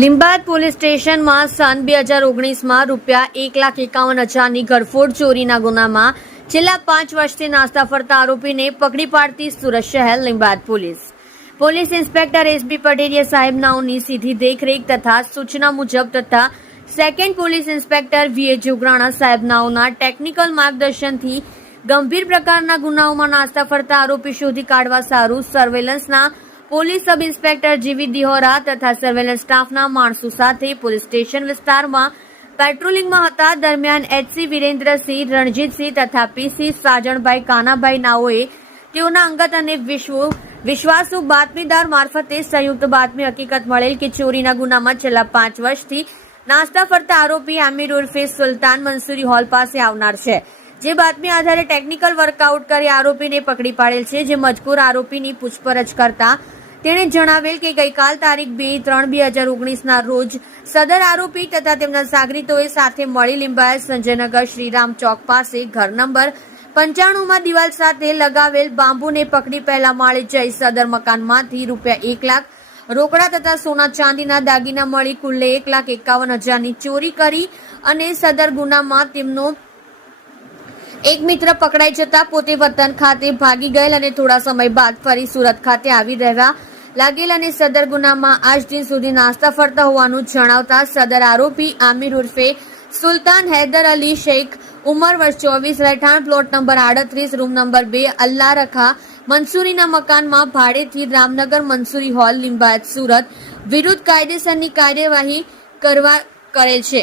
લીંબાદ police સ્ટેશનમાં સન 2019માં ₹1,51,000ની ઘરફોડ ચોરીના ગુનામાં છેલ્લા 5 વર્ષથી નાસ્તા ફરતા આરોપીને પકડી પાડતી સુરત શહેર લીંબાદ પોલીસ ઇન્સ્પેક્ટર એસબી પટેરિયા સાહેબનાઓની સીધી દેખરેખ તથા સૂચના મુજબ તથા સેકન્ડ પોલીસ ઇન્સ્પેક્ટર વીએ જોગરાણા સાહેબનાઓના ટેકનિકલ માર્ગદર્શનથી ગંભીર પ્રકારના ગુનાઓમાં નાસ્તા ફરતા આરોપી શોધી કાઢવા સારું સર્વેલન્સના પોલીસ સબ ઇન્સ્પેક્ટર જીવી દિહોરા તથા સર્વેલન્સ સ્ટાફના માણસો સાથે પોલીસ સ્ટેશન વિસ્તારમાં પેટ્રોલિંગમાં હતા. દરમિયાન એચસી વિરેન્દ્રસિંહ, રણજીતસિંહ તથા પીસી સાજણભાઈ કાનાભાઈ નાઓએ તેઓના અંગત અને વિશ્વાસુ બાતમીદાર મારફતે સંયુક્ત બાતમી હકીકત મળેલ કે ચોરીના ગુનામાં છેલ્લા 5 વર્ષથી નાસ્તા ફરતા આરોપી આમિર ઉર્ફે સુલતાન મંસૂરી હોલ પાસે આવનાર છે. જે બાતમી આધારે ટેકનિકલ વર્કઆઉટ કરી આરોપીને પકડી પાડેલ છે. જે મજકૂર આરોપીની પૂછપરછ કરતા તેણે જણાવેલ કે ગઈકાલ તારીખ 2/3/2019ના રોજ સદર આરોપી તથા તેમના સાગરીતોએ સાથે મળી લીંબાયત સંજયનગર શ્રીરામ ચોક પાસે ઘર નંબર 95માં દિવાલ સાથે લગાવેલ બાંબુને પકડી પહેલા માળે જઈ સદર મકાનમાંથી ₹1 લાખ રોકડા તથા સોના ચાંદીના દાગીના મળી કુલ્લે ₹1,51,000ની ચોરી કરી અને સદર ગુનામાં તેમનો એક મિત્ર પકડાઈ જતા પોતે વતન ખાતે ભાગી ગયેલ અને થોડા સમય બાદ ફરી સુરત ખાતે આવી રહેવા લાગેલ અને સદર ગુનામાં આજ દિન સુધી નાસ્તા ફરતા હોવાનું જણાવતા સદર આરોપી આમિર ઉર્ફે સુલતાન હૈદર અલી શેખ, ઉંમર વર્ષ 24, રહેઠાણ પ્લોટ નંબર 38, રૂમ નંબર 2, અલ્લાહ રખા મંસૂરીના મકાનમાં ભાડેથી રામનગર મંસૂરી હોલ લીંબાયત સુરત વિરુદ્ધ કાયદેસરની કાર્યવાહી કરવા કરેલ છે.